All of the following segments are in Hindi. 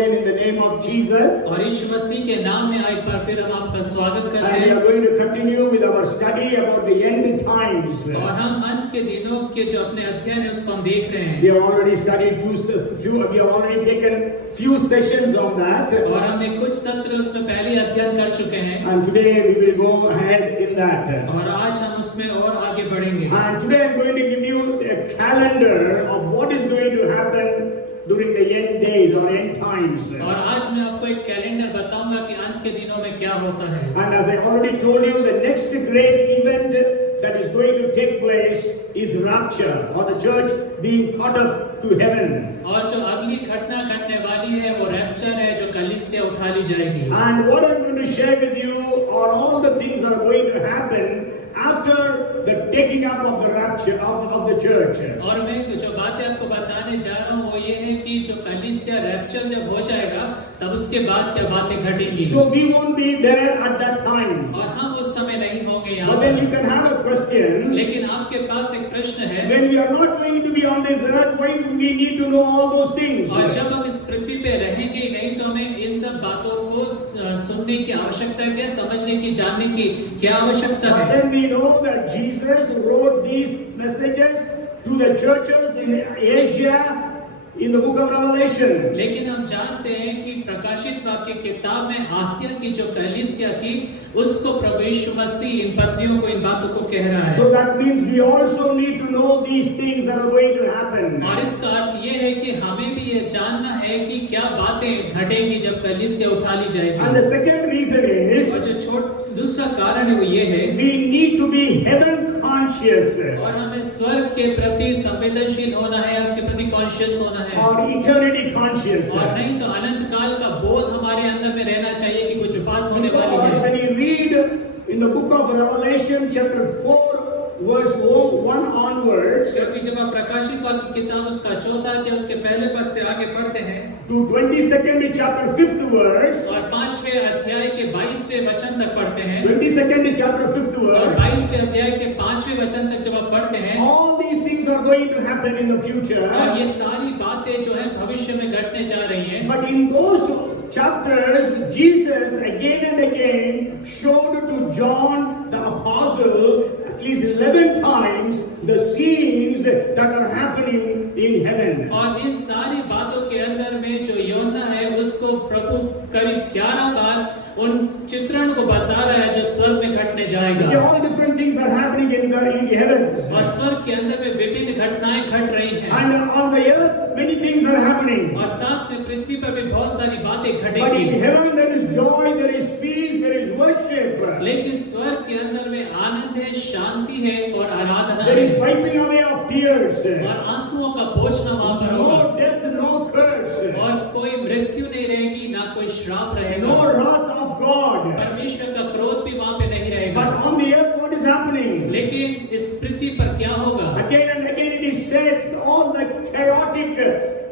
again in the name of Jesus. और यीशु मसीह के नाम में एक बार फिर हम आपका स्वागत करते And we हैं are going to continue with our study about the end times. और हम अंत के दिनों के जो अपने अध्ययन है उसको हम देख रहे We हैं have already studied we have already taken few sessions on that. और हमने कुछ सत्र उसमें पहले ही अध्ययन कर चुके हैं And today we will go ahead in that. और आज हम उसमें और आगे बढ़ेंगे And today I'm going to give you a calendar of what is going to happen during the end days or end times. और आज मैं आपको एक कैलेंडर बताऊंगा कि अंत के दिनों में क्या होता है And as I already told you, the next great event that is going to take place is rapture, or the church being caught up to heaven. और जो अगली घटना घटने वाली है वो रैप्चर है जो कलीसिया उठा ली जाएगी And what I'm going to share with you are all the things that are going to happen after the taking up of the rapture of the church. और मैं जो बातें आपको बताने जा रहा हूँ वो ये है कि जो कलीसिया रैप्चर जब हो जाएगा तब उसके बाद क्या बातें घटेंगी So we won't be there at that time. और हम उस समय नहीं होंगे यहाँ But then पर you can have a question. लेकिन आपके पास एक प्रश्न है When we are not going to be on this earth, why do we need to know all those things? और जब हम इस पृथ्वी पे रहेंगे ही नहीं तो हमें इन सब बातों को सुनने की आवश्यकता है क्या समझने की जानने की क्या आवश्यकता But है then we know that Jesus wrote these messages to the churches in Asia in the book of Revelation. लेकिन हम जानते हैं कि प्रकाशित वाक्य किताब में आसिया की जो कलीसिया थी उसको प्रभु यीशु मसीह इन पत्रियों को इन बातों को कह रहा है So that means we also need to know these things that are going to happen. और इसका अर्थ ये है कि हमें भी ये जानना है कि क्या बातें घटेंगी जब कलीसिया उठा ली And जाएगी the second reason is और जो दूसरा कारण है वो ये है we need to be heaven conscious और हमें स्वर्ग के प्रति संवेदनशील होना है उसके प्रति कॉन्शियस होना है or eternity conscious. और नहीं तो अनंत काल का बोध हमारे अंदर में रहना चाहिए कि कुछ बात होने वाली Because है when you read in the book of Revelation chapter 4 verse 1 onwards क्योंकि जब आप प्रकाशित वाक्य किताब उसका चौथा अध्याय उसके पहले पद से आगे पढ़ते हैं to 22nd chapter 5th verse, और 5वें अध्याय के 22वें वचन तक पढ़ते हैं 22nd chapter 5th और verse, 22वें अध्याय के 5वें वचन तक जब आप पढ़ते हैं all these things are going to happen in the future. और ये सारी बातें जो है भविष्य में घटने जा रही हैं But in those chapters, Jesus again and again showed to John the apostle at least 11 times the scenes that are happening in heaven. और इन सारी बातों के अंदर में जो योना है उसको प्रभु करीब 11 बार उन चित्रण को बता रहा है जो स्वर्ग में घटने जाएगा All different things are happening in heaven. और स्वर्ग के अंदर में विभिन्न घटनाएं घट रही हैं And on the earth, many things are happening. और साथ में पृथ्वी पर भी बहुत सारी बातें But in घटेंगी heaven, there is joy, there is peace, there is worship. लेकिन स्वर्ग के अंदर में आनंद है शांति है और आराधना There is है wiping away of tears. और आंसुओं का पोंछना वहां पर No होगा death, no curse. और कोई मृत्यु नहीं रहेगी ना कोई श्राप रहेगा No wrath of God. परमेश्वर का क्रोध भी वहां पे नहीं रहेगा But on the earth, what is happening? लेकिन इस पृथ्वी पर क्या होगा Again and again it is said all the chaotic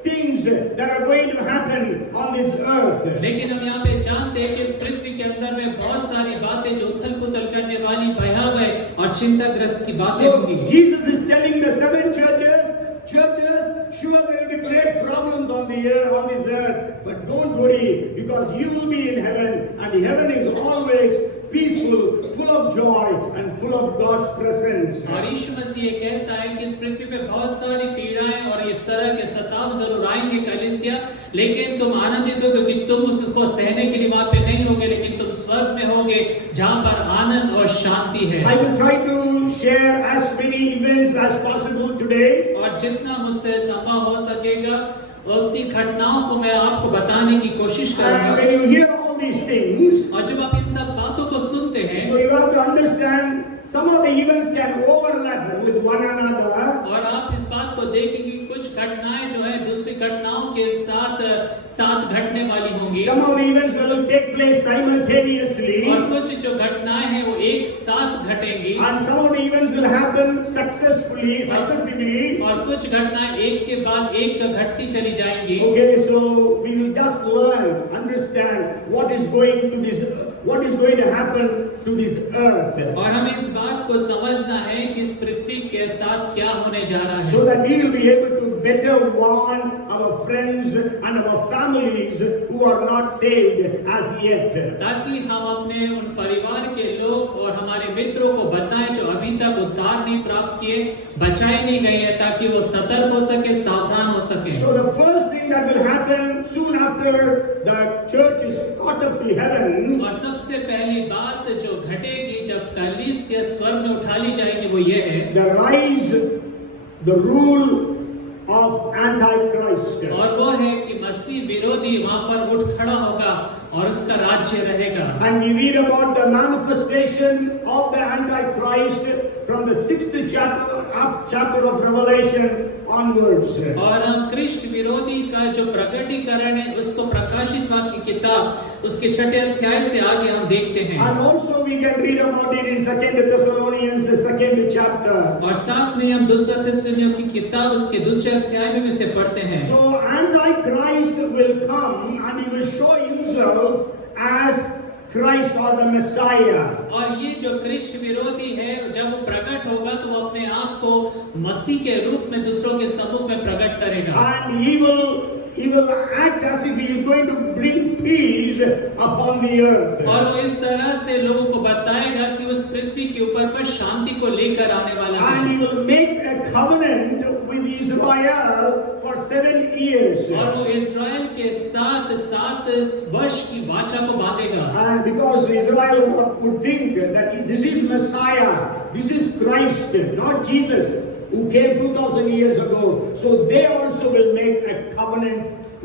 things that are going to happen on this earth. लेकिन हम यहाँ पे जानते हैं कि इस पृथ्वी के अंदर में बहुत सारी बातें जो उथल पुथल करने वाली भयावह और चिंताग्रस्त की बातें So होंगी Jesus is telling the 7 churches, sure there will be great problems on this earth, but don't worry because you will be in heaven, and heaven is always peaceful, full of joy, and full of God's presence. और यीशु मसीह ये कहता है कि इस पृथ्वी पे बहुत सारी पीड़ाएं और इस तरह के सताव जरूर आएंगे कलीसिया लेकिन तुम आनंदित हो क्योंकि तुम उसको सहने के लिए वहां पे नहीं होगे लेकिन तुम स्वर्ग में होगे जहां पर आनंद और शांति है I will try to share as many events as possible today. और जितना मुझसे संभव हो सकेगा उतनी घटनाओं को मैं आपको बताने की कोशिश And करूंगा when you hear all these things, और जब आप इन सब बातों को सुनते हैं so you have to understand some of the events can overlap with one another. और आप इस बात को देखें कि कुछ घटनाएं जो है दूसरी घटनाओं के साथ साथ घटने वाली होंगी Some of the events will take place simultaneously. और कुछ जो घटनाएं हैं वो एक साथ घटेंगी And some of the events will happen successively. और कुछ घटनाएं एक के बाद एक घटती चली जाएंगी Okay, so we will just learn, understand what is going to happen to this earth. और हमें इस बात को समझना है कि इस पृथ्वी के साथ क्या होने जा रहा So है that we will be able to better warn our friends and our families who are not saved as yet. ताकि हम अपने उन परिवार के लोग और हमारे मित्रों को बताएं जो अभी तक उद्धार नहीं प्राप्त किए, बचाए नहीं गए हैं, ताकि वो सतर्क हो सके, सावधान हो सके। So the first thing that will happen soon after the church is caught up to heaven, और सबसे पहली बात जो घटेगी जब कलीसिया स्वर्ग में उठा ली जाएगी वो ये है, the rise, the rule of Antichrist. और वो है कि मसीह विरोधी वहां पर उठ खड़ा होगा और उसका राज्य रहेगा। And we read about the manifestation of the Antichrist from the 6th chapter of Revelation onwards. और हम कृष्ण विरोधी का जो प्रकटीकरण है उसको प्रकाशित वाक्य की किताब उसके 6 अध्याय से आगे हम देखते हैं। And also we can read about it in 2 Thessalonians 2nd chapter. और साथ में हम दूसरा थिस्सलुनीकियों की किताब उसके 2 अध्याय में से पढ़ते हैं। So Antichrist will come and he will show himself as Christ or the Messiah. और ये जो कृष्ण विरोधी है जब वो प्रकट होगा तो वो अपने आप को मसीह के रूप में दूसरों के सम्मुख में प्रकट करेगा। And he will act as if he is going to bring peace upon the earth. और वो इस तरह से लोगों को बताएगा कि उस पृथ्वी के ऊपर पर शांति को लेकर आने वाला है। And he will make a covenant with Israel for 7 years. और वो इस्राएल के साथ 7 वर्ष की वाचा को बांधेगा। And because Israel would think that this is Messiah, this is Christ, not Jesus, who came 2000 years ago. So they also will make a covenant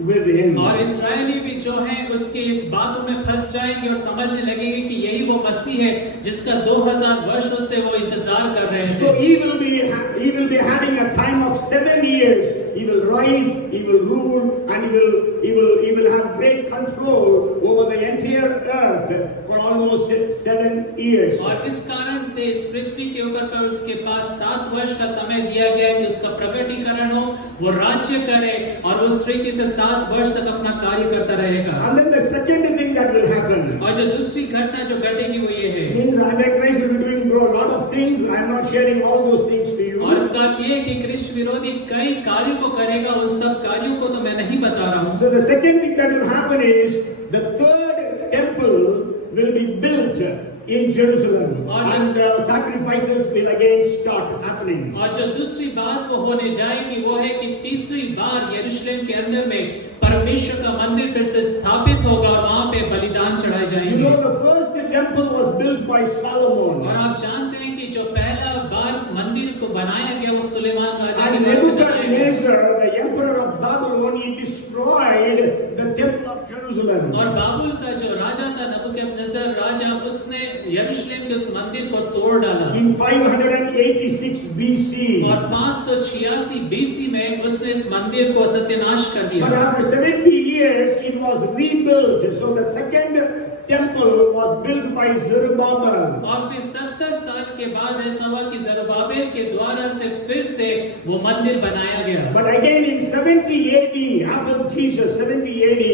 with him. और इस्राएली भी जो हैं उसके इस बातों में फंस जाएंगे और समझने लगेंगे कि यही वो मसीह है जिसका 2000 वर्षों से वो इंतजार कर रहे So थे। he will be having a time of 7 years. He will rise, he will rule, and he will have great control over the entire earth for almost 7 years. और इस कारण से इस पृथ्वी के ऊपर पर उसके पास 7 वर्ष का समय दिया गया है कि उसका प्रकटीकरण हो, वो राज्य करे और उस रीति से 7 वर्ष तक अपना कार्य करता रहेगा। And then the second thing that will happen और जो दूसरी घटना जो घटेगी वो ये है, means Antichrist will be doing a lot of things. I am not sharing all those things to you. और इसका अर्थ ये है कि कृष्ण विरोधी कई कार्यों को करेगा, उन सब कार्यों को तो मैं नहीं बता रहा हूँ। So the second thing that will happen is the third temple will be built in Jerusalem, and the sacrifices will again start happening. और जो दूसरी बात वो होने जाएगी वो है कि तीसरी बार यरूशलेम के अंदर में परमेश्वर का मंदिर फिर से स्थापित होगा और वहाँ पे बलिदान चढ़ाए You जाएंगे। know, the first temple was built by Solomon. और आप जानते हैं कि जो पहला बार मंदिर को बनाया गया वो सुलेमान राजा के And द्वारा से बनाया गया। Nebuchadnezzar, the emperor of Babylon, he destroyed the temple of Jerusalem. और बाबुल का जो राजा था नबूकदनेस्सर राजा, उसने यरूशलेम के उस मंदिर को तोड़ डाला। In 586 BC. और 586 BC में उसने इस मंदिर को सत्यानाश कर But दिया। after 70 years, it was rebuilt. So the second temple was built by Zerubbabel. और फिर 70 साल के बाद ऐसा हुआ कि जरुब्बाबेल के द्वारा से फिर से वो मंदिर बनाया गया। But again in 70 AD, after Jesus, 70 AD,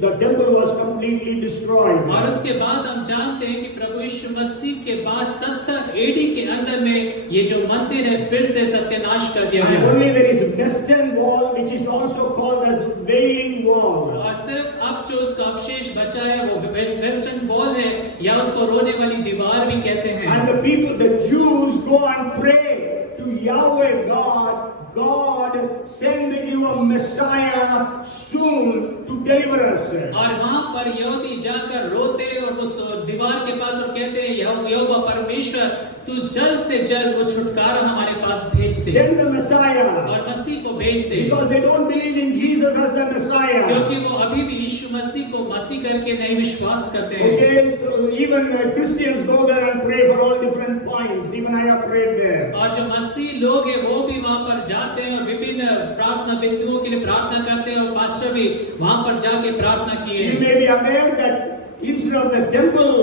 the temple was completely destroyed. और उसके बाद हम जानते हैं कि प्रभु यीशु मसीह के बाद 70 AD के अंदर में ये जो मंदिर है फिर से सत्यानाश कर दिया And गया। only there is western wall, which is also called as Wailing Wall. और सिर्फ अब जो उसका अवशेष बचा है वो वेस्टर्न वॉल है, या उसको रोने वाली दीवार भी कहते हैं। And the people, the Jews, go and pray to Yahweh God. God, send your Messiah soon to deliver us. और वहां पर यहूदी जाकर रोते और उस दीवार के पास और कहते हैं यहोवा परमेश्वर तू जल्द से जल्द वो छुटकारा हमारे पास भेज दे। Send the Messiah. और मसीह को भेज दे। Because they don't believe in Jesus as the Messiah. क्योंकि वो अभी भी यीशु मसीह को मसीह करके नहीं विश्वास करते हैं। Okay, so even Christians go there and pray for all different points. Even I have prayed there. और जो मसीह लोग हैं वो भी वहां पर जाते हैं और विभिन्न प्रार्थना बिंदुओं के लिए प्रार्थना करते हैं और पास्टर भी वहां पर जाके प्रार्थना किए You हैं। may be aware that instead of the temple,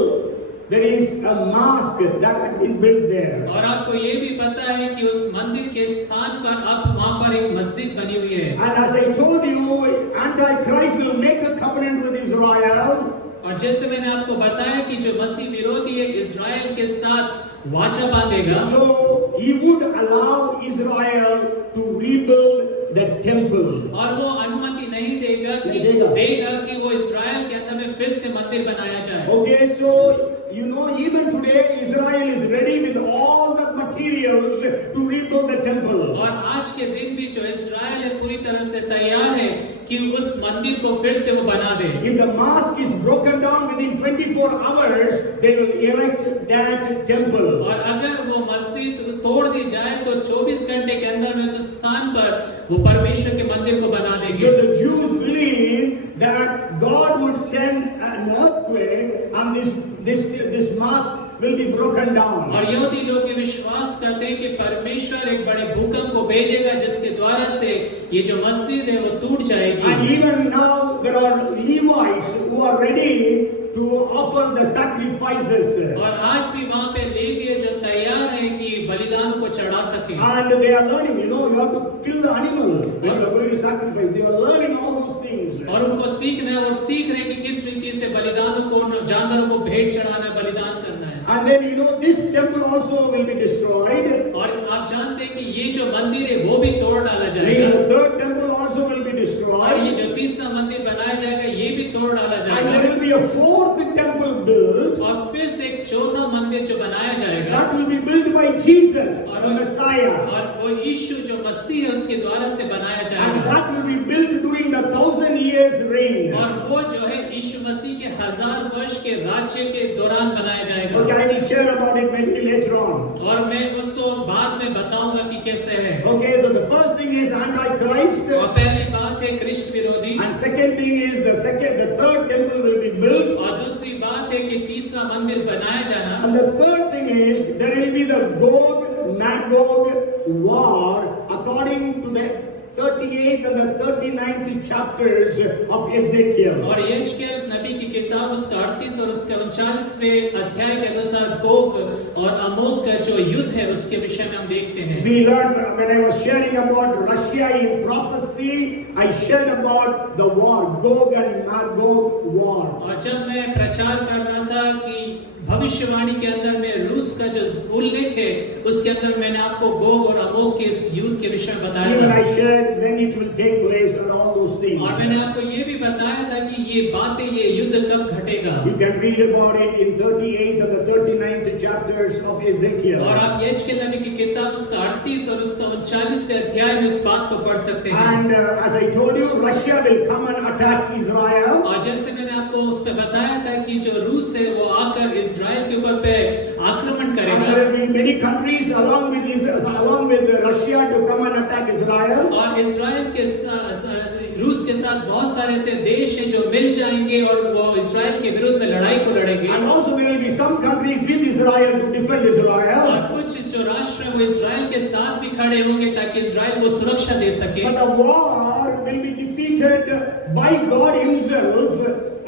there is a mosque that had been built there. और आपको ये भी पता है कि उस मंदिर के स्थान पर अब वहां पर एक मस्जिद बनी हुई है। And as I told you, Antichrist will make a covenant with Israel. और जैसे मैंने आपको बताया कि जो मसीह विरोधी है इजराइल के साथ वाचा बांधेगा। So he would allow Israel to rebuild the temple. और वो अनुमति नहीं देगा नहीं देगा। कि वो इस्राएल के अंदर में फिर से मंदिर बनाया जाए। Okay, so you know, even today Israel is ready with all the materials to rebuild the temple. और आज के दिन भी जो इस्राएल है पूरी तरह से तैयार है कि उस मंदिर को फिर से वो बना दे। If the mosque is broken down within 24 hours, they will erect that temple. और अगर वो मस्जिद तोड़ दी जाए तो 24 घंटे के अंदर में उस स्थान पर वो परमेश्वर के मंदिर को बना देंगे। So the Jews believe that God would send an earthquake and this mosque will be broken down. और यहूदी लोग ये विश्वास करते हैं कि परमेश्वर एक बड़े भूकंप को भेजेगा जिसके द्वारा से ये जो मस्जिद है वो टूट जाएगी। And even now there are Levites who are ready to offer the sacrifices. और आज भी वहाँ पे लेवीय जो तैयार हैं कि बलिदान को चढ़ा सकें। And they are learning, you know, you have to kill the animal when you are going to sacrifice. They are learning all those things. और उनको सीखना है और सीख रहे हैं कि किस रीति से बलिदानों को जानवरों को भेंट चढ़ाना है, बलिदान करना है। And then you know this temple also will be destroyed. और आप जानते हैं कि ये जो मंदिर है वो भी तोड़ डाला जाएगा। The third temple also will be और ये destroyed. जो तीसरा मंदिर बनाया जाएगा ये भी तोड़ डाला And जाएगा। there will be a fourth temple built. और फिर से एक चौथा मंदिर जो बनाया जाएगा That will be built by Jesus, the Messiah. और वो यीशु जो मसीह है उसके द्वारा से बनाया And जाएगा। that will be built during the 1000 years reign. और वो जो है यीशु मसीह के 1000 वर्ष के राज्य के दौरान बनाया जाएगा। Okay, I will share about it maybe later on. और मैं उसको बाद में बताऊंगा कि कैसे है। Okay, so the first thing is Antichrist. और पहली बात है कृष्ण विरोधी। And second thing is the third temple will be built. और दूसरी बात है कि तीसरा मंदिर बनाया जाना। And the third thing is there will be the Gog-Magog war according to the 38th and the 39th chapters of Ezekiel. और यशकेल नबी की किताब उसका 38 और उसका 39वें अध्याय के अनुसार गोग और अमोग का जो युद्ध है उसके विषय में हम देखते हैं। We learned when I was sharing about Russia in prophecy, I shared about the war, Gog and Magog war. और जब मैं प्रचार कर रहा था कि भविष्यवाणी के अंदर में रूस का जो उल्लेख है उसके अंदर मैंने आपको गोग और अमोग के इस युद्ध के विषय में बताया Even था। I shared when it will take place and all those things. और मैंने आपको ये भी बताया था कि ये बातें ये युद्ध कब घटेगा। You can read about it in 38th and the 39th chapters of Ezekiel. और आप यशकेल नबी की किताब उसका 38 और उसका 39वें अध्याय में इस बात को पढ़ सकते हैं। And as I told you, Russia will come and attack Israel. और जैसे मैंने आपको उस पे बताया था कि जो रूस है वो आकर इजराइल के ऊपर पे आक्रमण And करेगा। there will be many countries along with Russia to come and attack Israel. और इजराइल के रूस के साथ बहुत सारे ऐसे देश हैं जो मिल जाएंगे और वो इजराइल के विरुद्ध में लड़ाई को लड़ेंगे। And also there will be some countries with Israel to defend Israel. और कुछ जो राष्ट्र हैं वो इजराइल के साथ भी खड़े होंगे ताकि इजराइल को सुरक्षा दे सके। But the war will be defeated by God Himself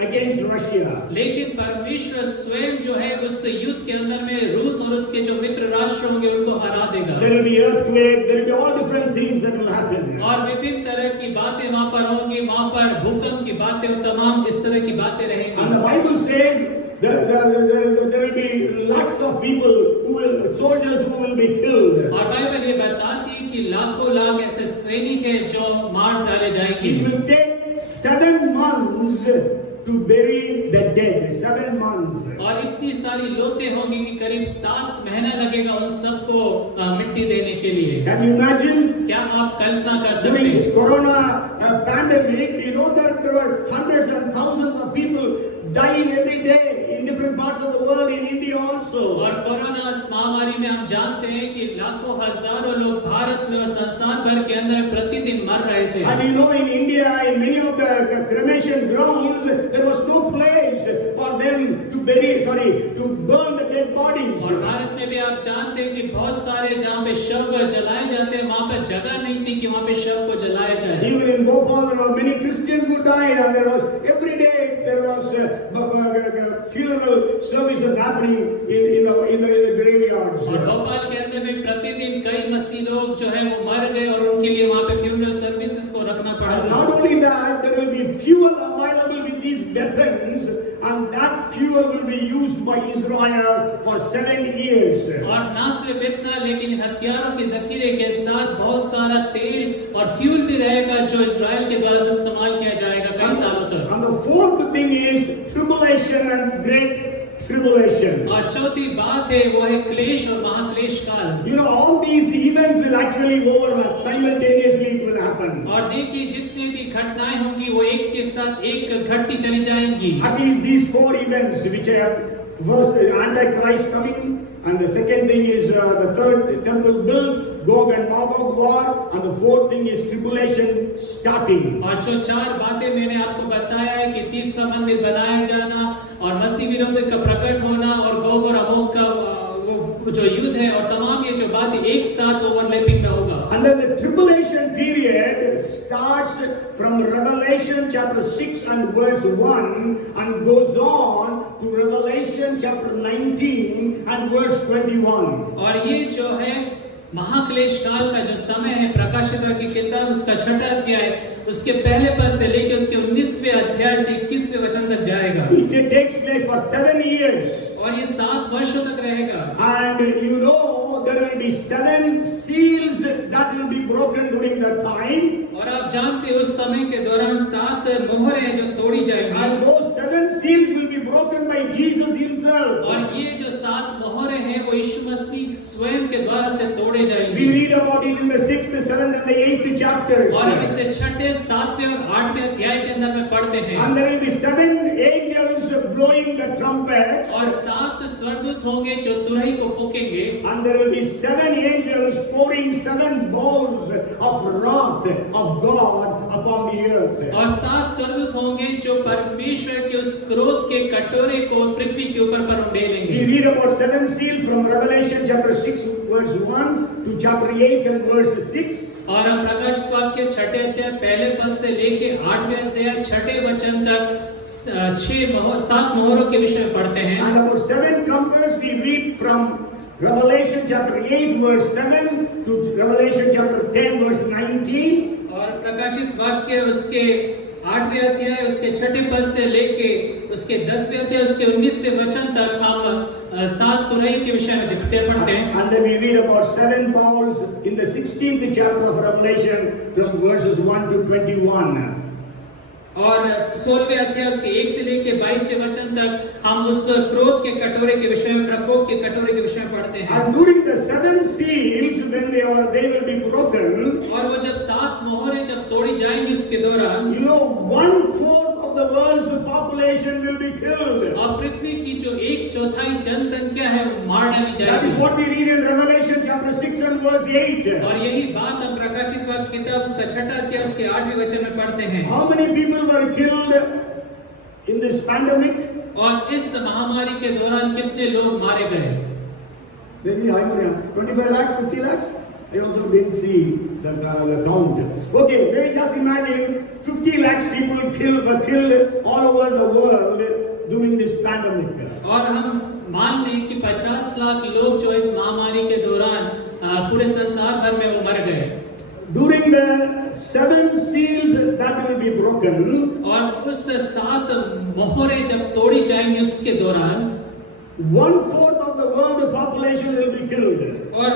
against Russia. लेकिन परमेश्वर स्वयं जो है उस युद्ध के अंदर में रूस और उसके जो मित्र राष्ट्र होंगे उनको हरा देगा। There will be earthquake. There will be all different things that will happen. और विभिन्न तरह की बातें वहाँ पर होंगी, वहाँ पर भूकंप की बातें और तमाम इस तरह की बातें रहेंगी। And the Bible says there will be lakhs of people soldiers who will be killed. और बाइबल ये बताती है कि लाखों लाख ऐसे सैनिक हैं जो मार डाले जाएंगे। It will take 7 months to bury the dead. 7 months. और इतनी सारी लोतें होंगी कि करीब 7 महीना लगेगा उन सबको मिट्टी देने के लिए। Can you imagine? क्या आप कल्पना कर सकते During this हैं? corona pandemic, we know that there were hundreds and thousands of people dying every day in different parts of the world, in India also. और कोरोना इस महामारी में हम जानते हैं कि लाखों हजारों लोग भारत में और संसार भर के अंदर प्रतिदिन मर रहे थे। And you know, in India, in many of the cremation grounds, there was no place for them to burn the dead bodies. और भारत में भी आप जानते हैं कि बहुत सारे जहाँ पे शव जलाए जाते हैं वहाँ पे जगह नहीं थी कि वहाँ पे शव को जलाया जाए। Even in Bhopal, there were many Christians who died, and there was every day there was funeral services happening in the graveyards. और भोपाल के अंदर में प्रतिदिन कई मसीह लोग जो है वो मर गए और उनके लिए वहाँ पे फ्यूनरल सर्विसेज को रखना पड़ा And था। not only that, there will be fuel available with these weapons, and that fuel will be used by Israel for 7 years. और ना सिर्फ इतना, लेकिन इन हथियारों के जखीरे के साथ बहुत सारा तेल और फ्यूल भी रहेगा जो इजराइल के द्वारा से इस्तेमाल किया जाएगा कई सालों तक। And the fourth thing is tribulation and great tribulation. और चौथी बात है वो है क्लेश और महाक्लेश काल। You know, all these events will actually overlap. Simultaneously it will happen. और देखिए जितने भी घटनाएं होंगी वो एक के साथ एक घटती चली जाएंगी। At least these 4 events which have first Antichrist coming, and the second thing is the third temple built, Gog and Magog war, and the fourth thing is tribulation starting. और जो 4 बातें मैंने आपको बताया है कि तीसरा मंदिर बनाया जाना और मसीह विरोधी का प्रकट होना और गोग और अमोग का वो जो युद्ध है और तमाम ये जो बातें एक साथ ओवरलैपिंग में होगा। And then the tribulation period starts from Revelation chapter 6 and verse 1 and goes on to Revelation chapter 19 and verse 21. और ये जो है महाक्लेश काल का जो समय है प्रकाशित की किताब उसका 6वां अध्याय उसके पहले पद से लेकर उसके 19वें अध्याय से 21वें वचन तक जाएगा। It takes place for 7 years. और ये 7 वर्षों तक रहेगा। And you know there will be 7 seals that will be broken during that time. और आप जानते हो उस समय के दौरान 7 मोहरें जो तोड़ी जाएंगी। And those 7 seals will be broken by Jesus himself. और ये जो 7 मोहरें हैं वो यीशु मसीह स्वयं के द्वारा से तोड़े जाएंगे। We read about it in the 6th, 7th and the 8th chapters. और हम इसे 6ठे, 7वें और 8वें अध्याय के अंदर में पढ़ते हैं। And there will be 7 angels blowing the trumpets. और 7 स्वर्गदूत होंगे जो तुरही को फूंकेंगे। And there will be 7 angels pouring 7 bowls of wrath of God upon the earth. और 7 स्वर्गदूत होंगे जो परमेश्वर के उस क्रोध के कटोरे को पृथ्वी के ऊपर पर उंडेलेंगे। We read about 7 seals from Revelation chapter 6 verse 1 to chapter 8 and verse 6. और हम प्रकाशित वाक्य 6ठे अध्याय पहले पद से लेके 8वें अध्याय 6ठे वचन तक 7 मोहरों के विषय में पढ़ते हैं। And about 7 trumpets we read from Revelation chapter 8 verse 7 to Revelation chapter 10 verse 19. और प्रकाशित वाक्य उसके 8वें अध्याय उसके 6ठे पद से लेके उसके 10वें अध्याय उसके 19वें वचन तक हम 7 तुरही के विषय में पढ़ते हैं। And then we read about 7 bowls in the 16th chapter of Revelation from verses 1 to 21. और 16वें अध्याय उसके 1 से लेके 22वें वचन तक हम उस क्रोध के कटोरे के विषय में, प्रकोप के कटोरे के विषय में पढ़ते हैं। And during the 7 seals, when they will be broken, और वो जब 7 मोहरें जब तोड़ी जाएंगी उसके दौरान, you know, 1/4 of the world's population will be killed. और पृथ्वी की जो 1/4 जनसंख्या है वो मार डाली That is जाएगी। what we read in Revelation chapter 6 and verse 8. और यही बात हम प्रकाशित वाक्य किताब उसका 6ठा अध्याय उसके 8वें वचन में पढ़ते हैं। How many people were killed in this pandemic? और इस महामारी के दौरान कितने लोग मारे गए? Maybe I don't know, 25 lakhs, 50 lakhs? I also didn't see the count. Okay, maybe just imagine 50 lakhs people were killed all over the world during this pandemic. और हम मान लें कि 50 लाख लोग जो इस महामारी के दौरान पूरे संसार भर में वो मर गए। During the 7 seals that will be broken, और उस 7 मोहरें जब तोड़ी जाएंगी उसके दौरान 1/4 of the world population will be killed. और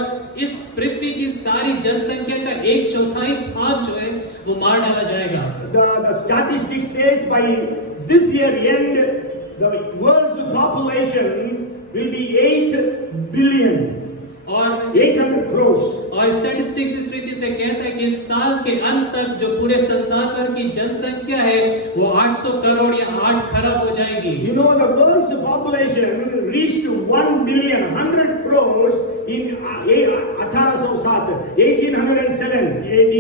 इस पृथ्वी की सारी जनसंख्या का 1/4 भाग जो है वो मार डाला जाएगा। The statistics says by this year end, the world's population will be 8 billion. और 800 crores. और स्टैटिस्टिक्स इस रीति से कहता है कि इस साल के अंत तक जो पूरे संसार भर की जनसंख्या है वो 800 करोड़ या 8 खरब हो जाएगी। You know, the world's population reached 1 billion 100 crores in 1807 AD.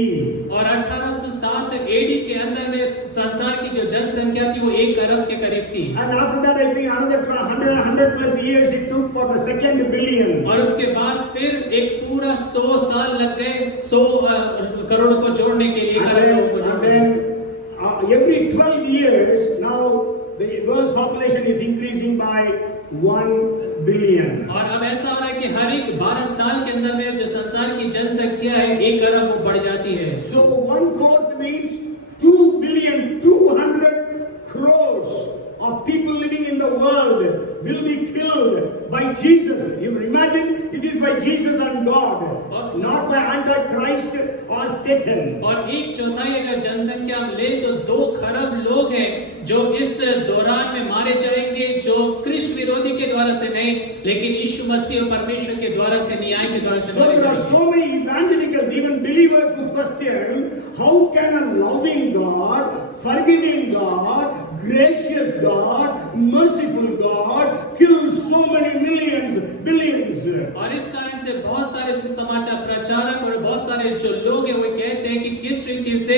और 1807 AD के अंदर में संसार की जो जनसंख्या थी वो 1 अरब के करीब थी। And after that, I think another 100 plus years it took for the second billion. और उसके बाद फिर एक पूरा 100 साल लग गए 100 करोड़ को जोड़ने के लिए, 1 अरब को And जोड़ने। then every 12 years, now the world population is increasing by 1 billion. और अब ऐसा हो रहा है कि हर एक 12 साल के अंदर में जो संसार की जनसंख्या है 1 अरब वो बढ़ जाती है। So 1/4 means 2,200,000,000 crores of people living in the world will be killed by Jesus. You imagine, it is by Jesus and God, not by Antichrist or Satan. और 1/4 अगर जनसंख्या हम ले तो 2 खरब लोग हैं जो इस दौरान में मारे जाएंगे, जो कृष्ण विरोधी के द्वारा से नहीं लेकिन यीशु मसीह और परमेश्वर के द्वारा से, न्याय के द्वारा से So मारे there are जाएंगे। so many evangelicals, even believers, who question how can a loving God, forgiving God, gracious God, merciful God kill so many millions, billions. और इस कारण से बहुत सारे सुसमाचार प्रचारक और बहुत सारे जो लोग हैं वो कहते हैं कि किस रीति से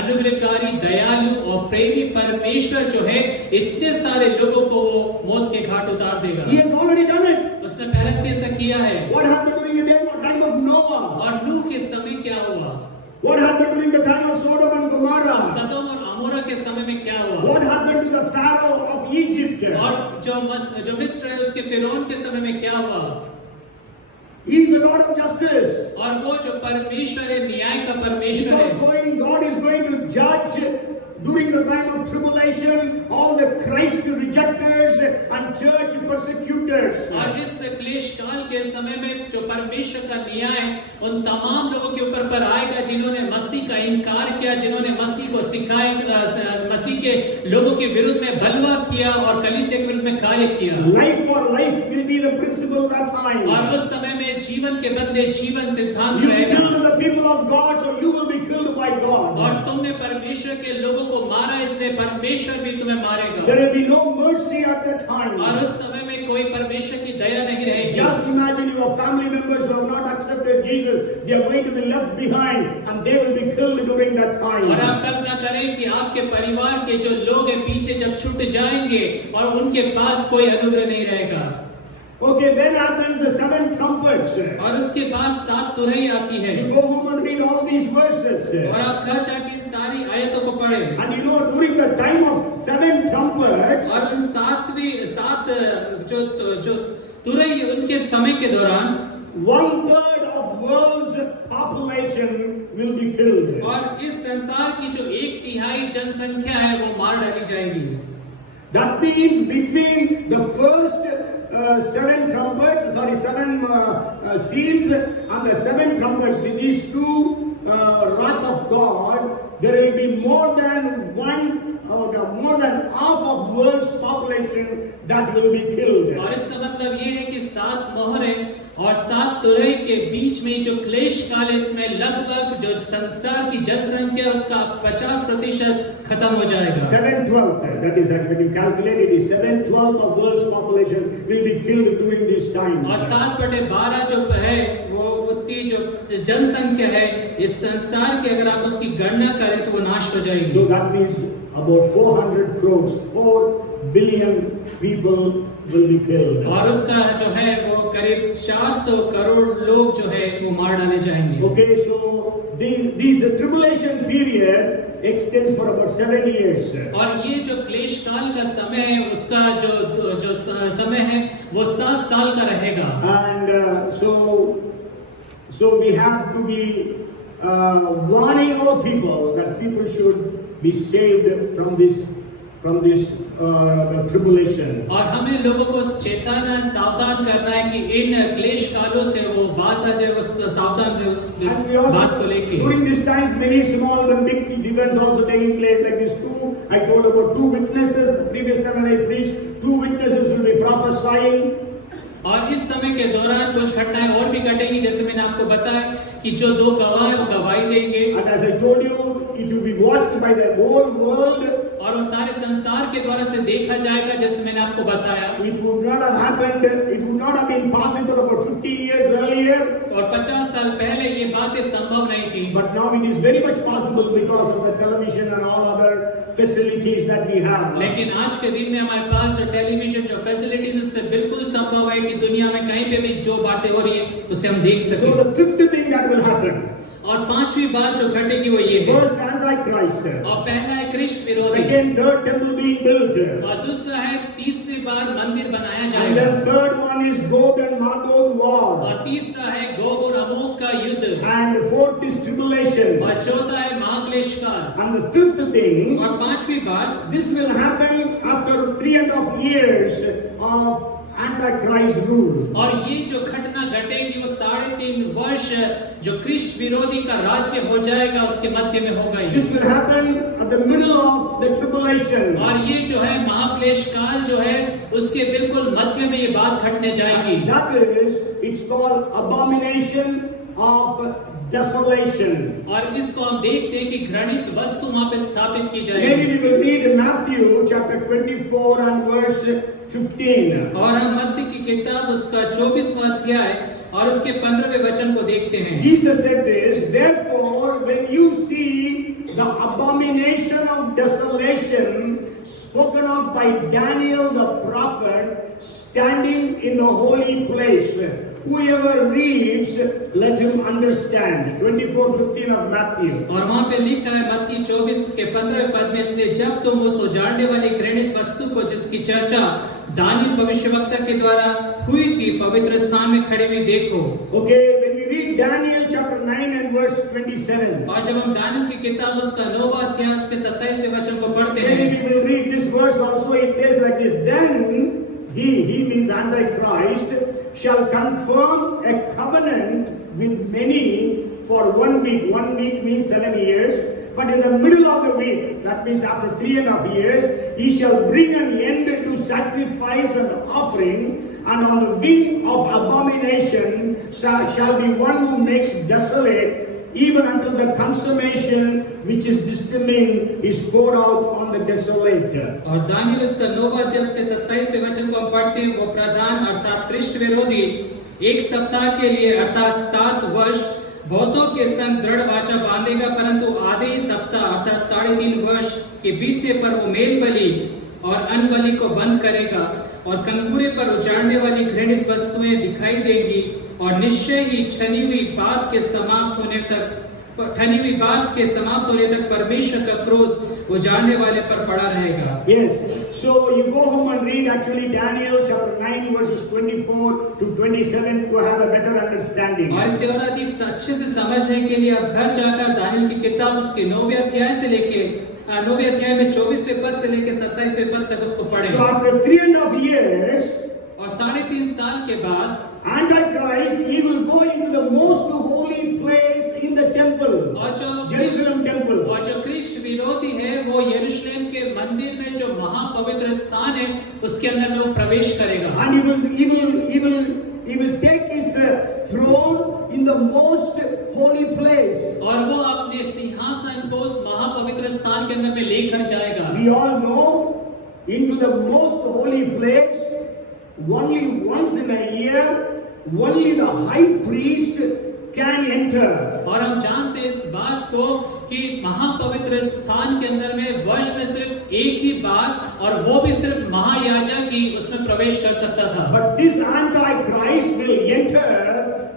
अनुग्रहकारी, दयालु और प्रेमी परमेश्वर जो है इतने सारे लोगों को वो मौत के घाट उतार देगा। He has already done it. उसने पहले से ऐसा किया है। What happened during the time of Noah? और नूह के समय क्या हुआ? What happened during the time of Sodom and Gomorrah? सदोम और अमोरा के समय में क्या हुआ? What happened to the Pharaoh of Egypt? और जो मिस्र है उसके फिरौन के समय में क्या हुआ? He is a God of justice. और वो जो परमेश्वर है, न्याय का परमेश्वर है। Because God is going to judge during the time of tribulation all the Christ rejectors and church persecutors. और इस क्लेश काल के समय में जो परमेश्वर का न्याय उन तमाम लोगों के ऊपर पर आएगा जिन्होंने मसीह का इनकार किया, जिन्होंने मसीह को सिखाया, मसीह के लोगों के विरुद्ध में बलवा किया और कलीसिया के विरुद्ध में कार्य किया। Life for life will be the principle that time. और उस समय में जीवन के बदले जीवन सिद्धांत You रहेगा। killed the people of God, so you will be killed by God. और तुमने परमेश्वर के लोगों को मारा, इसलिए परमेश्वर भी तुम्हें मारेगा। There will be no mercy at the time. और उस समय में कोई परमेश्वर की दया नहीं रहेगी। Just imagine your family members who have not accepted Jesus, they are going to be left behind and they will be killed during that time. और आप कल्पना करें कि आपके परिवार के जो लोग हैं पीछे जब छूट जाएंगे और उनके पास कोई अनुग्रह नहीं रहेगा। Okay, then happens the 7 trumpets. और उसके बाद 7 तुरही आती है। You go home and read all these verses. और आप घर जाके इन सारी आयतों को पढ़ें। And you know, during the time of 7 trumpets, और उन 7 जो तुरही उनके समय के दौरान 1/3 of world's population will be killed. और इस संसार की जो 1/3 जनसंख्या है वो मार डाली जाएगी। That means between the first 7 trumpets, seven seals and the 7 trumpets, with these 2 wrath of God, there will be more than half of world's population that will be killed. और इसका मतलब ये है कि 7 मोहरें और 7 तुरही के बीच में जो क्लेश काल, इसमें लगभग जो संसार की जनसंख्या उसका 50% खत्म हो जाएगा। 7/12, that is, when you calculate it, is 7/12 of world's population will be killed during these times. और 7/12 जो है वो उतनी जो जनसंख्या है इस संसार की, अगर आप उसकी गणना करें तो वो नाश हो जाएगी। So that means about 400 crores, 4 billion people will be killed. और उसका जो है वो करीब 400 करोड़ लोग जो है वो मार डाले जाएंगे। Okay, so the tribulation period extends for about 7 years. और ये जो क्लेश काल का समय है उसका जो समय है वो 7 साल का रहेगा। And so we have to be warning our people that people should be saved from this tribulation. और हमें लोगों को चेताना, सावधान करना है कि इन क्लेश कालों से वो बात आ जाए, वो सावधान रहे उस And we also, बात को लेके। during these times, many small and big events also taking place, like this 2. I told about 2 witnesses. The previous time when I preached, 2 witnesses will be prophesying. और इस समय के दौरान कुछ घटनाएं और भी घटेंगी, जैसे मैंने आपको बताया कि जो 2 गवाह हैं वो गवाही देंगे। And as I told you, it will be watched by the whole world. और वो सारे संसार के द्वारा से देखा जाएगा, जैसे मैंने आपको बताया। It would not have happened. It would not have been possible about 50 years earlier. और 50 साल पहले ये बातें संभव नहीं थी। But now it is very much possible because of the television and all other facilities that we have. लेकिन आज के दिन में हमारे पास जो टेलीविजन जो फैसिलिटीज, उससे बिल्कुल संभव है कि दुनिया में कहीं पे भी जो बातें हो रही है उसे हम देख So सकें। the 5th thing that will happen. और पांचवी बात जो घटेगी वो ये है, First, Antichrist. और पहला है कृष्ण विरोधी, Second, third temple being built. और दूसरा है तीसरी बार मंदिर बनाया And जाएगा, then third one is Gog and Magog war. और तीसरा है गोग और अमोग का युद्ध, And the fourth is tribulation. और चौथा है महाक्लेश काल, And the fifth thing, और पांचवी बात, this will happen after 3.5 years of Antichrist rule. और ये जो घटना घटेगी वो 3.5 वर्ष जो कृष्ण विरोधी का राज्य हो जाएगा उसके मध्य में होगा ये। This will happen at the middle of the tribulation. और ये जो है महाक्लेश काल जो है उसके बिल्कुल मध्य में ये बात घटने जाएगी। That is, it's called abomination of desolation. और इसको हम देखते हैं कि घृणित वस्तु वहां पे स्थापित की Maybe जाएगी। we will read Matthew chapter 24 and verse 15. और हम मत्ती की किताब उसका 24वां अध्याय और उसके 15वें वचन को देखते हैं। Jesus said this, therefore, when you see the abomination of desolation spoken of by Daniel the prophet standing in the holy place, whoever reads, let him understand. 24:15 of Matthew. और वहां पे लिखा है मत्ती 24 उसके 15वें पद में, इसलिए जब तुम उस उजाड़ने वाली घृणित वस्तु को जिसकी चर्चा दानियल भविष्यवक्ता के द्वारा हुई थी पवित्र स्थान में खड़े हुए देखो। Okay, when we read Daniel chapter 9 and verse 27, और जब हम दानियल की किताब उसका 9वां अध्याय उसके 27वें वचन को पढ़ते then हैं, we will read this verse also. It says like this, then he means Antichrist, shall confirm a covenant with many for 1 week. 1 week means 7 years. But in the middle of the week, that means after 3.5 years, he shall bring an end to sacrifice and offering, and on the wing of abomination shall be one who makes desolate, even until the consummation which is destined is poured out on the desolate. और दानियल उसका 9वां अध्याय उसके 27वें वचन को हम पढ़ते हैं, वो प्रधान अर्थात कृष्ण विरोधी 1 सप्ताह के लिए अर्थात 7 वर्ष बहुतों के संग दृढ़ वाचा बांधेगा, परंतु आधे ही सप्ताह अर्थात 3.5 वर्ष के बीतने पर वो मेल बलि और अन्न बलि को बंद करेगा, और कंकुरे पर उजाड़ने वाली घृणित वस्तुएं दिखाई देंगी, और निश्चय ही ठनी हुई बात के समाप्त होने तक परमेश्वर का क्रोध उजाड़ने वाले पर पड़ा रहेगा। Yes, so you go home and read actually Daniel chapter 9 verses 24 to 27 to have a better understanding. और इसे और अधिक अच्छे से समझने के लिए आप घर जाकर दानियल की किताब उसके 9वें अध्याय से लेके 9वें अध्याय में 24वें पद से लेके 27वें पद तक उसको पढ़ें। So after 3.5 years, और 3.5 साल के बाद Antichrist, he will go into the most holy place in the temple, और Jerusalem temple. और जो कृष्ण विरोधी है वो यरूशलेम के मंदिर में जो महापवित्र स्थान है उसके अंदर में वो प्रवेश करेगा, And he will take his throne in the most holy place. और वो अपने सिंहासन को उस महापवित्र स्थान के अंदर में लेकर जाएगा। We all know into the most holy place only once in a year, only the high priest can enter. और हम जानते हैं इस बात को कि महापवित्र स्थान के अंदर में वर्ष में सिर्फ एक ही बार और वो भी सिर्फ महायाजक ही उसमें प्रवेश कर सकता था। But this Antichrist will enter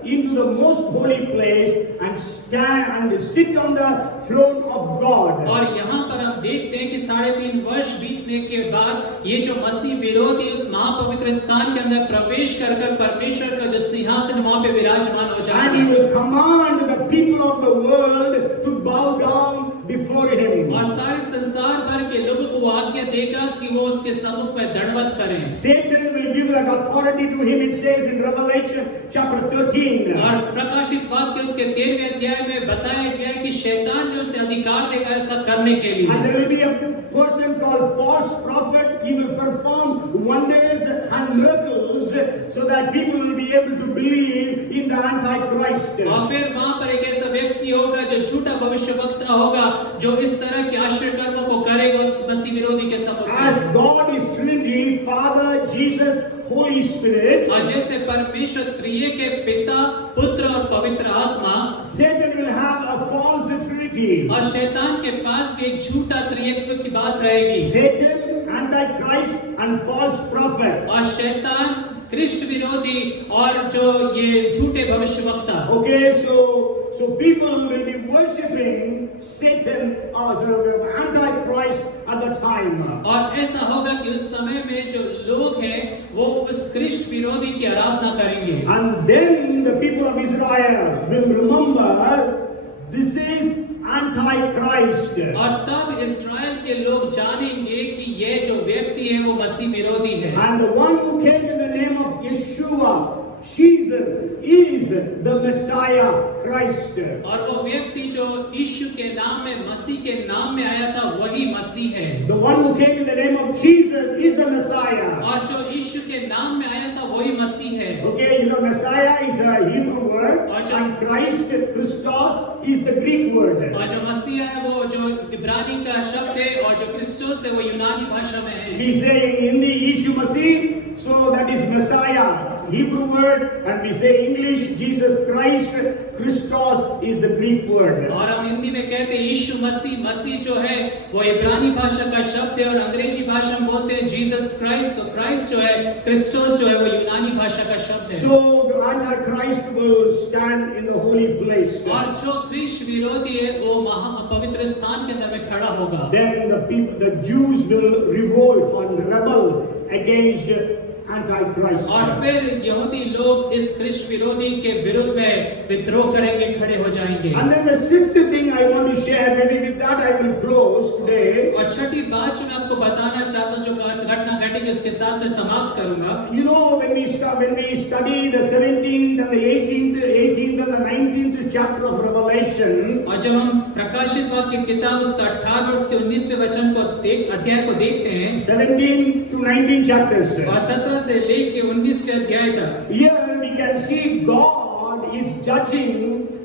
into the most holy place and stand and sit on the throne of God. और यहाँ पर हम देखते हैं कि 3.5 वर्ष बीतने के बाद ये जो मसीह विरोधी उस महापवित्र स्थान के अंदर प्रवेश कर परमेश्वर का जो सिंहासन वहां पे विराजमान हो And he जाएगा, will command the people of the world to bow down before him. और सारे संसार भर के लोगों को आज्ञा देगा कि वो उसके सम्मुख में दंडवत करें। Satan will give that authority to him, it says in Revelation chapter 13. और प्रकाशित वाक्य उसके 13वें अध्याय में बताया गया है कि शैतान जो उसे अधिकार देगा ऐसा करने के लिए। And there will be a person called false prophet. He will perform wonders and miracles so that people will be able to believe in the Antichrist. और फिर वहां पर एक ऐसा व्यक्ति होगा जो झूठा भविष्यवक्ता होगा जो इस तरह के आश्चर्य कर्मों को करेगा उस मसीह विरोधी के सम्मुख में। As God is Trinity, Father, Jesus, Holy Spirit, और जैसे परमेश्वर त्रिएक है, पिता, पुत्र और पवित्र आत्मा, Satan will have a false Trinity. और शैतान के पास भी एक झूठा त्रिएकत्व की बात रहेगी। Satan, Antichrist and false prophet. और शैतान, कृष्ण विरोधी और जो ये झूठे भविष्यवक्ता। Okay, so So people will be worshipping Satan as an antichrist at the time. और ऐसा होगा कि उस समय में जो लोग हैं वो उस कृष्ण विरोधी की आराधना करेंगे। And then the people of Israel will remember this is Antichrist. और तब इस्राएल के लोग जानेंगे कि ये जो व्यक्ति है वो मसीह विरोधी है। And the one who came in the name of Yeshua, Jesus, is the Messiah, Christ. और वो व्यक्ति जो यीशु के नाम में मसीह के नाम में आया था वही मसीह है। The one who came in the name of Jesus is the Messiah. और जो यीशु के नाम में आया था वही मसीह है। Okay, you know Messiah is a Hebrew word and Christ, Christos, is the Greek word. और जो मसीह है वो जो इब्रानी का शब्द है और जो क्रिस्टोस है वो यूनानी भाषा में है। We say in Hindi Yeshu Masih, so that is Messiah, Hebrew word, and we say English Jesus Christ, Christos is the Greek word. और हम हिंदी में कहते हैं यीशु मसीह, मसीह जो है वो इब्रानी भाषा का शब्द है और अंग्रेजी भाषा में बोलते हैं जीसस क्राइस्ट। तो क्राइस्ट जो है, क्रिस्टोस जो है वो यूनानी भाषा का शब्द है। So the Antichrist will stand in the holy place. और जो कृष्ण विरोधी है वो पवित्र स्थान के अंदर में खड़ा होगा। Then the people, the Jews will revolt and rebel against Antichrist. और फिर यहूदी लोग इस कृष्ण विरोधी के विरुद्ध में विद्रोह करेंगे, खड़े हो जाएंगे। And then the sixth thing I want to share, maybe with that I will close today. और छठी बात जो मैं आपको बताना चाहता हूँ जो घटना घटेगी उसके साथ मैं समाप्त करूंगा। You know, when we study the 17th and the 18th and the 19th chapter of Revelation, और जब हम प्रकाशित वाक्य की किताब उसका 18 और उसके 19वें वचन को अध्याय को देखते हैं, 17 to 19 chapters, और 17 से लेके 19वें अध्याय तक, here we can see God is judging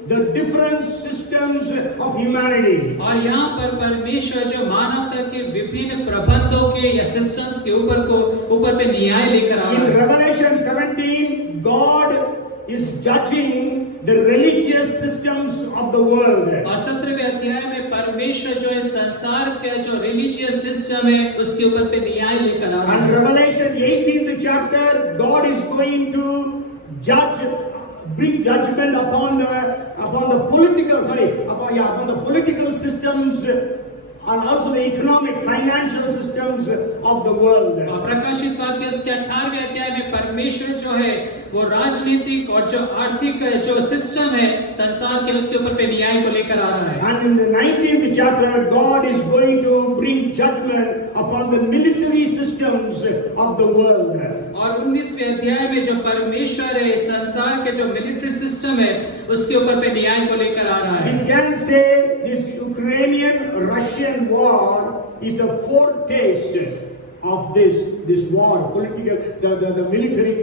the different systems of humanity. और यहाँ पर परमेश्वर जो मानवता के विभिन्न प्रबंधों के या सिस्टम्स के ऊपर पे न्याय लेकर आ रहा In है। Revelation 17, God is judging the religious systems of the world. और 17वें अध्याय में परमेश्वर जो है संसार का जो रिलीजियस सिस्टम है उसके ऊपर पे न्याय लेकर आ रहा And है। Revelation 18th chapter, God is going to bring judgment upon the political systems and also the economic, financial systems of the world. और प्रकाशित वाक्य उसके 18वें अध्याय में परमेश्वर जो है वो राजनीतिक और जो आर्थिक जो सिस्टम है संसार के उसके ऊपर पे न्याय को लेकर आ रहा है। And in the 19th chapter, God is going to bring judgment upon the military systems of the world. और 19वें अध्याय में जो परमेश्वर है संसार के जो मिलिट्री सिस्टम है उसके ऊपर पे न्याय को लेकर आ रहा है। We can say this Ukrainian-Russian war is a foretaste of this war, the military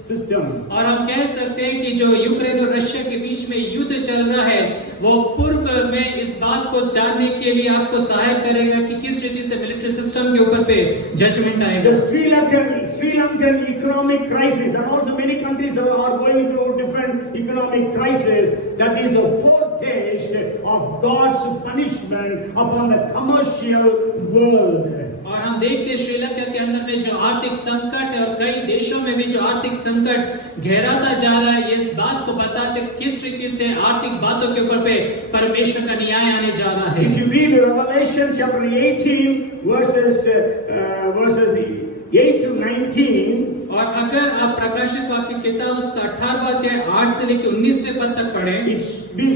system. और हम कह सकते हैं कि जो यूक्रेन और रशिया के बीच में युद्ध चल रहा है वो पूर्व में इस बात को जानने के लिए आपको सहायक करेगा कि किस रीति से मिलिट्री सिस्टम के ऊपर पे जजमेंट आएगा। The Sri Lankan economic crisis, and also many countries are going through different economic crises, that is a foretaste of God's punishment upon the commercial world. और हम देखते हैं श्रीलंका के अंदर में जो आर्थिक संकट है और कई देशों में भी जो आर्थिक संकट गहराता जा रहा है, ये इस बात को बताते हैं किस रीति से आर्थिक बातों के ऊपर पे परमेश्वर का न्याय आने जा रहा है। If you read Revelation chapter 18 verses 8 to 19, और अगर आप प्रकाशित वाक्य किताब उसका 18वां अध्याय 8 से लेकर 19वें पद तक पढ़ें, it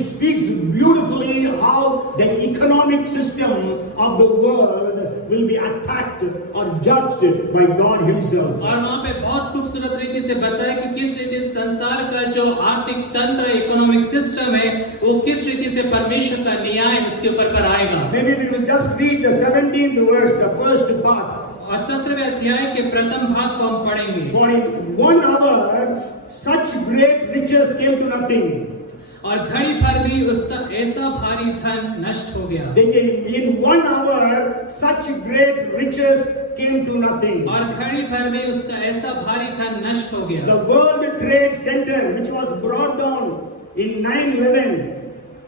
speaks beautifully how the economic system of the world will be attacked or judged by God Himself. और वहाँ पे बहुत खूबसूरत रीति से बताया कि किस रीति से संसार का जो आर्थिक तंत्र इकोनॉमिक सिस्टम है वो किस रीति से परमेश्वर का न्याय उसके ऊपर पर आएगा। Maybe we will just read the 17th verse, the first part. और 17वें अध्याय के प्रथम भाग को हम पढ़ेंगे। For in 1 hour such great riches came to nothing. और घड़ी भर में उसका ऐसा भारी धन नष्ट हो गया। देखिए, in 1 hour such great riches came to nothing. और घड़ी भर में उसका ऐसा भारी धन नष्ट हो गया। The World Trade Center, which was brought down in 9/11,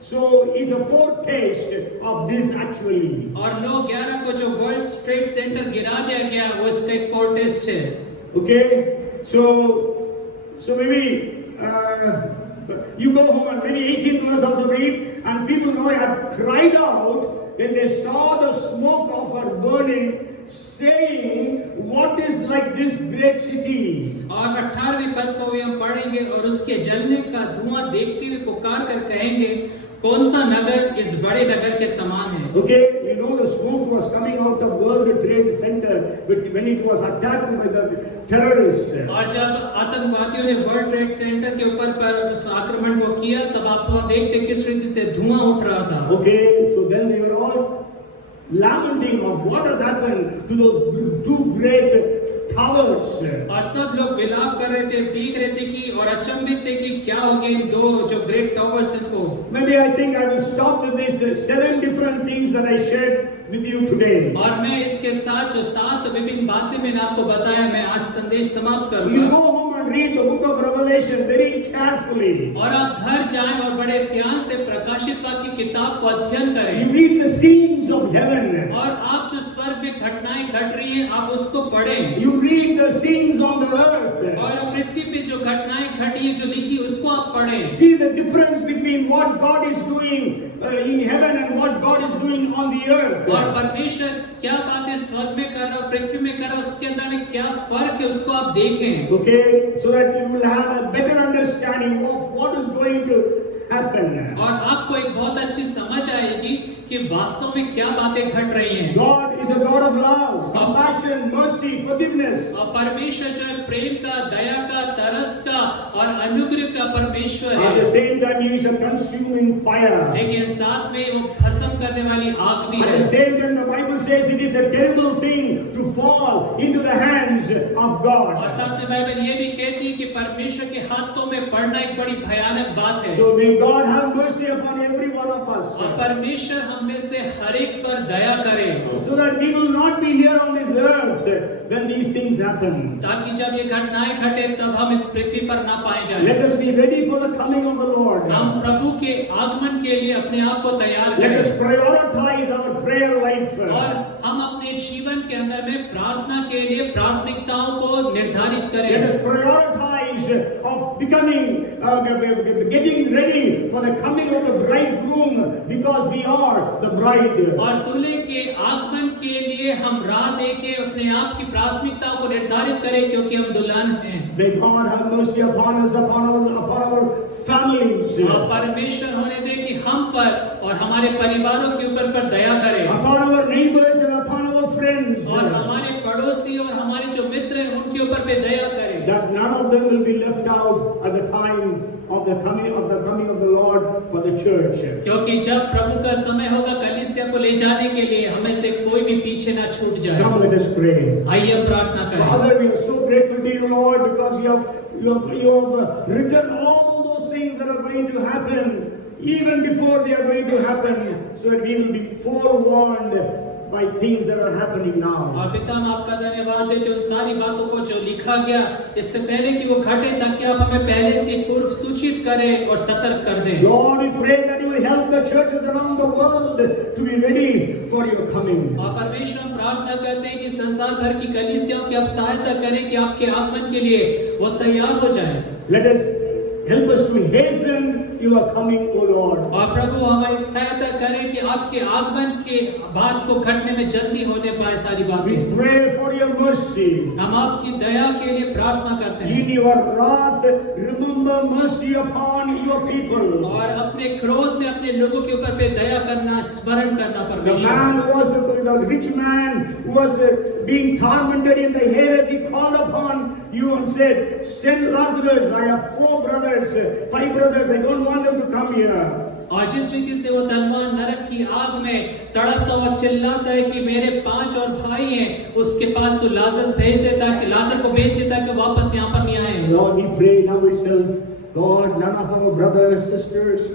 so is a foretaste of this actually. और 9/11 को जो वर्ल्ड ट्रेड सेंटर गिरा दिया गया वो इसका एक फोरटेस्ट है। Okay, so maybe You go home and maybe 18th verse also read, and people know had cried out when they saw the smoke of her burning, saying, what is like this great city? और 18वें पद को भी हम पढ़ेंगे और उसके जलने का धुआं देखते हुए पुकार कर कहेंगे, कौन सा नगर इस बड़े नगर के समान है। Okay, you know the smoke was coming out of World Trade Center when it was attacked by the terrorists. और जब आतंकवादियों ने वर्ल्ड ट्रेड सेंटर के ऊपर पर उस आक्रमण को किया, तब आप लोग देखते किस रीति से धुआं उठ रहा था। Okay, so then they were all lamenting of what has happened to those two great towers. और सब लोग विलाप कर रहे थे, देख रहे थे कि और अचंभित थे कि क्या हो गया इन दो जो ग्रेट टावर्स इनको। Maybe I think I will stop with these 7 different things that I shared with you today. और मैं इसके साथ जो 7 विभिन्न बातें मैंने आपको बताया, मैं आज संदेश समाप्त You करूंगा। go home and read the book of Revelation very carefully. और आप घर जाएं और बड़े ध्यान से प्रकाशित वाक्य की किताब को अध्ययन You करें। read the scenes of heaven. और आप जो स्वर्ग में घटनाएं घट रही हैं, आप उसको पढ़ें। You read the scenes on the earth. और पृथ्वी पे जो घटनाएं घटी जो लिखी उसको आप पढ़ें। See the difference between what God is doing in heaven and what God is doing on the earth. और परमेश्वर क्या बातें स्वर्ग में कर रहा है, पृथ्वी में कर रहा है, उसके अंदर में क्या फर्क है उसको आप देखें। Okay, so that you will have a better understanding of what is going to happen. और आपको एक बहुत अच्छी समझ आएगी कि वास्तव में क्या बातें घट रही हैं। God is a God of love, compassion, mercy, forgiveness. और परमेश्वर जो है प्रेम का, दया का, तरस का और अनुग्रह का परमेश्वर At the है। same time, He is a consuming fire. लेकिन साथ में वो भस्म करने वाली आग भी At है। the same time, the Bible says it is a terrible thing to fall into the hands of और God. साथ में बाइबल ये भी कहती है कि परमेश्वर के हाथों में पड़ना एक बड़ी भयानक बात है। So may God have mercy upon every one of us. और परमेश्वर हम में से हर एक पर दया करे, So that we will not be here on this earth when these things happen. ताकि जब ये घटनाएं घटे तब हम इस पृथ्वी पर ना पाए Let जाएं। us be ready for the coming of the Lord. हम प्रभु के आगमन के लिए अपने आप को तैयार Let us करें prioritize our prayer life. और हम अपने जीवन के अंदर में प्रार्थना के लिए प्राथमिकताओं को निर्धारित Let करें। us prioritize of getting ready for the coming of the bridegroom because we are the bride. और दूल्हे के आगमन के लिए हम राह देके अपने आप की प्राथमिकताओं को निर्धारित करें क्योंकि हम दुल्हन हैं। May God have mercy upon us, upon our families, और परमेश्वर होने दे कि हम पर और हमारे परिवारों के ऊपर पर दया करे upon our neighbors and upon our friends. और हमारे पड़ोसी और हमारे जो मित्र हैं उनके ऊपर पे दया करे। That none of them will be left out at the time of the coming of the Lord for the church. क्योंकि जब प्रभु का समय होगा कलीसिया को ले जाने के लिए हमें से कोई भी पीछे ना छूट जाए। Come, let us pray. आइए हम प्रार्थना करें। Father, we are so grateful to you, Lord, because you have written all those things that are going to happen even before they are going to happen, so that we will be forewarned by things that are happening now. और पिता हम आपका धन्यवाद देते हैं उन सारी बातों को जो लिखा गया इससे पहले कि वो घटे ताकि आप हमें पहले से पूर्व सूचित करें और सतर्क कर दें। Lord, we pray that you will help the churches around the world to be ready for your coming. और परमेश्वर हम प्रार्थना करते हैं कि संसार भर की कलीसियाओं की आप सहायता करें कि आपके आगमन के लिए वो तैयार हो जाएं। Let us help us to hasten your coming, O Lord. और प्रभु हमारी सहायता करें कि आपके आगमन के बाद को घटने में जल्दी होने पाए सारी We बातें। pray for your mercy. हम आपकी दया के लिए प्रार्थना करते हैं In your wrath, remember mercy upon your people. और अपने क्रोध में अपने लोगों के ऊपर पे दया करना, स्मरण करना The परमेश्वर। man who was the rich man who was being tormented in the head as he called upon you and said, send Lazarus. I have 5 brothers. I don't want them to come here. और जिस रीति से वो धनवान नरक की आग में तड़पता और चिल्लाता है कि मेरे 5 और भाई हैं, उसके पास वो लाजर भेज देता कि लाजर को भेज देता कि वापस यहाँ पर नहीं आए। Lord, we pray now itself, Lord, none of our brothers, sisters,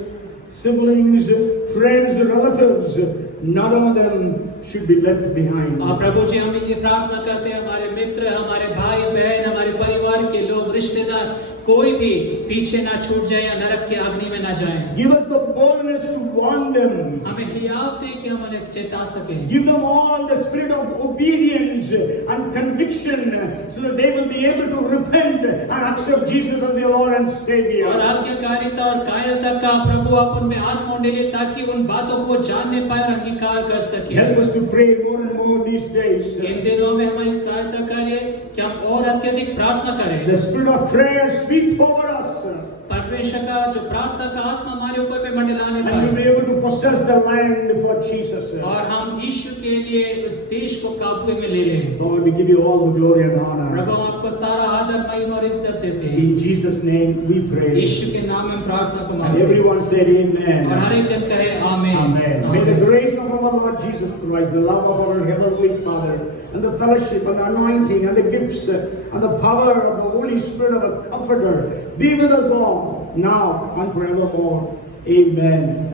siblings, friends, relatives, none of them should be left behind. और प्रभु जी हम ये प्रार्थना करते हैं हमारे मित्र, हमारे भाई बहन, हमारे परिवार के लोग, रिश्तेदार कोई भी पीछे ना छूट जाए या नरक के अग्नि में ना जाए। Give us the boldness to warn them. हमें हियाव दे कि हम उन्हें चेता सकें। Give them all the spirit of obedience and conviction conviction so that they will be able to repent and accept Jesus as their Lord and और Savior. आज्ञाकारिता और कायरता का प्रभु आप उनमें आत्मा ले ताकि उन बातों को जानने पाए और अंगीकार कर सके। Help us to pray more and more these days. इन दिनों में हमारी सहायता करिए कि हम और अत्यधिक प्रार्थना करें। The spirit of prayer speak over us. परमेश्वर का जो प्रार्थना का आत्मा हमारे ऊपर में मंडलाने And we'll be पाए able to possess the land for Jesus. और हम यीशु के लिए उस देश को काबू में ले लें। Lord, we give you all the glory and honor. प्रभु हम आपको सारा आदर महिमा और इज्जत देते हैं। In Jesus' name we pray. यीशु के नाम में प्रार्थना को And मांगते हैं everyone said amen. और हर एक जन कहे आमीन। Amen. May the grace of our Lord Jesus Christ, the love of our Heavenly Father, and the fellowship and the anointing and the gifts and the power of the Holy Spirit of a Comforter be with us all, now and forevermore. Amen.